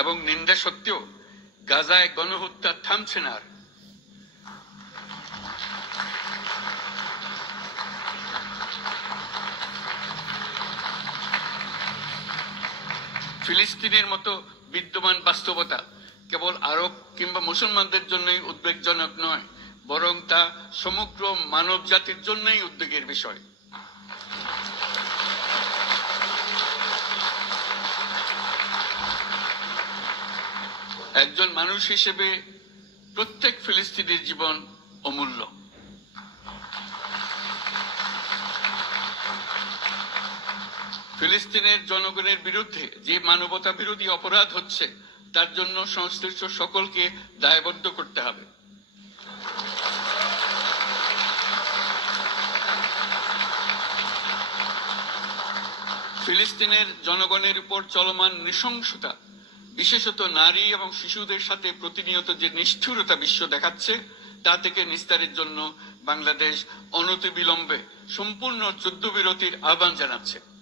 এবং নিন্দা সত্ত্বেও গাজায় গণহত্যা থামছে না। ফিলিস্তিনের মতো বিদ্যমান বাস্তবতা কেবল আরব কিংবা মুসলমানদের জন্যই উদ্বেগজনক নয়, বরং তা সমগ্র মানব জাতির জন্যই উদ্বেগের বিষয়। একজন মানুষ হিসেবে প্রত্যেক ফিলিস্তিনির জীবন অমূল্য। ফিলিস্তিনের জনগণের বিরুদ্ধে যে মানবতা বিরোধী অপরাধ হচ্ছে তার জন্য সংশ্লিষ্ট সকলকে দায়বদ্ধ করতে হবে। ফিলিস্তিনের জনগণের উপর চলমান নৃশংসতা, বিশেষত নারী এবং শিশুদের সাথে প্রতিনিয়ত যে নিষ্ঠুরতা বিশ্ব দেখাচ্ছে, তা থেকে নিস্তারের জন্য বাংলাদেশ অনতিবিলম্বে সম্পূর্ণ যুদ্ধবিরতির আহ্বান জানাচ্ছে।